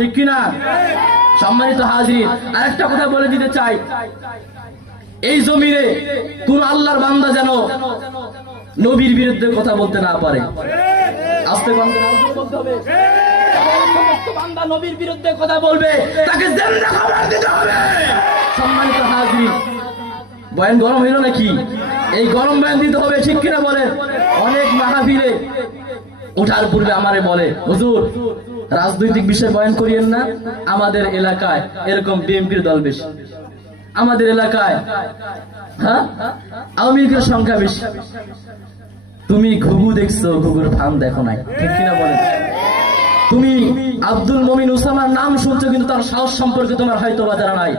ঠিক কিনা? সম্মানিত হাজির, আরেকটা কথা বলে দিতে চাই, এই জমিনে কোন আল্লাহর বান্দা যেন নবীর বিরুদ্ধে কথা বলতে না পারে। আস্তে বলতে হবে, সমস্ত বান্দা নবীর বিরুদ্ধে কথা বলবে তাকে জিন্দা খবর দিতে হবে। সম্মানিত হাজির, বয়ান গরম হইল নাকি? এই গরম বয়ান দিতে হবে, ঠিক কিনা বলেন? অনেক মাহফিলে ওঠার পূর্বে আমারে বলে, হুজুর রাজনৈতিক বিষয়ে বয়ান করিয়েন না, আমাদের এলাকায় এরকম বিএনপির দল বেশি, আমাদের এলাকায় হ্যাঁ আওয়ামী লীগের সংখ্যা বেশি। তুমি ঘুঘু দেখছো, ঘুঘুর ফার্ম দেখো নাই, ঠিক কিনা বলেন? তুমি আব্দুল মমিন উসামার নাম শুনছো, কিন্তু তার সাহস সম্পর্কে তোমার হয়তো বা জানা নাই।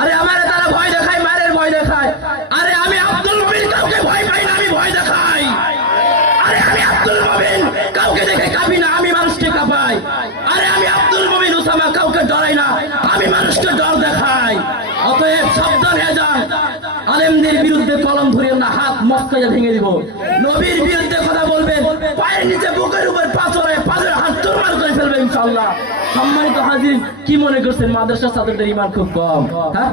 আরে আমার তারা ভয় দেখায়, মারের ভয় দেখায়। আরে আমি আব্দুল মমিন কাউকে ভয় পাই না, আমি ভয় দেখাই। আরে আমি আব্দুল মমিন কাউকে দেখে কাঁপি না, আমি মানুষকে কাঁপাই। আরে আমি আব্দুল মমিন উসামা কাউকে ডরাই না, আমি মানুষকে ডর দেখাই। অতএব সাবধান হয়ে যান, আলেমদের বিরুদ্ধে কলম ধরিয়ে না, হাত মস্কাইয়া ভেঙে দিব। নবীর বিরুদ্ধে কথা বলবেন, পায়ের নিচে বুকের উপর পাথরে পাথরে হাত চুরমার করে ফেলবেন ইনশাআল্লাহ। সম্মানিত হাজির, কি মনে করছেন মাদ্রাসার ছাত্রদের ঈমান খুব কম? হ্যাঁ,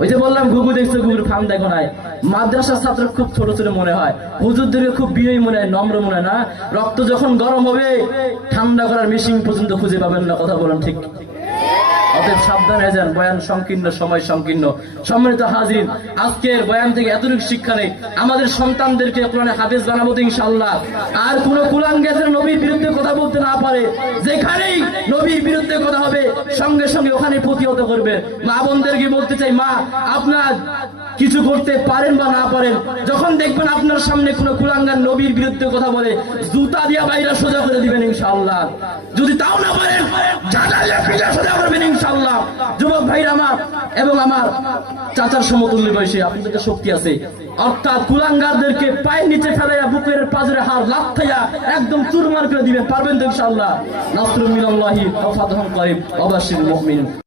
ওই যে বললাম ঘুঘু দেখছো, ঘুঘুর ফার্ম দেখো নাই। মাদ্রাসার ছাত্র খুব ছোট ছোট মনে হয়, হুজুরদেরকে খুব বিনয়ী মনে হয়, নম্র মনে হয় না। রক্ত যখন গরম হবে ঠান্ডা করার মেশিন পর্যন্ত খুঁজে পাবেন না। কথা বলেন ঠিক? অতএব সাবধান হয়ে যান, বয়ান সংকীর্ণ, সময় সংকীর্ণ। সম্মানিত হাজির, আজকের বয়ান থেকে এতটুকু শিক্ষা নেই, আমাদের সন্তানদেরকে কোরআনে হাফেজ বানাবো ইনশাআল্লাহ। আর কোন কুলাঙ্গার নবীর বিরুদ্ধে কথা বলতে না পারে, যেখানেই নবীর বিরুদ্ধে কথা হবে সঙ্গে সঙ্গে ওখানে প্রতিহত করবে। মা বোনদেরকে বলতে চাই, মা আপনার কিছু করতে পারেন বা না পারেন, যখন দেখবেন আপনার সামনে কোন কুলাঙ্গার নবীর বিরুদ্ধে কথা বলে, জুতা দিয়া বাইরা সোজা করে দিবেন ইনশাআল্লাহ। যদি তাও না পারেন, ঝাঁটা দিয়ে পিঠা সোজা করবেন ইনশাআল্লাহ। যুবক ভাইরা আমার এবং আমার চাচার সমতুল্য বয়সী, আপনাদের শক্তি আছে, অর্থাৎ কুলাঙ্গারদেরকে পায়ের নিচে ফেলাইয়া বুকের পাজরে হাড় লাথিয়া একদম চুরমার করে দিবেন। পারবেন তো ইনশাআল্লাহ? নাসরুম মিনাল্লাহি ওয়া ফাতহুন করিব ওয়া বাশশিরিল মুমিনিন।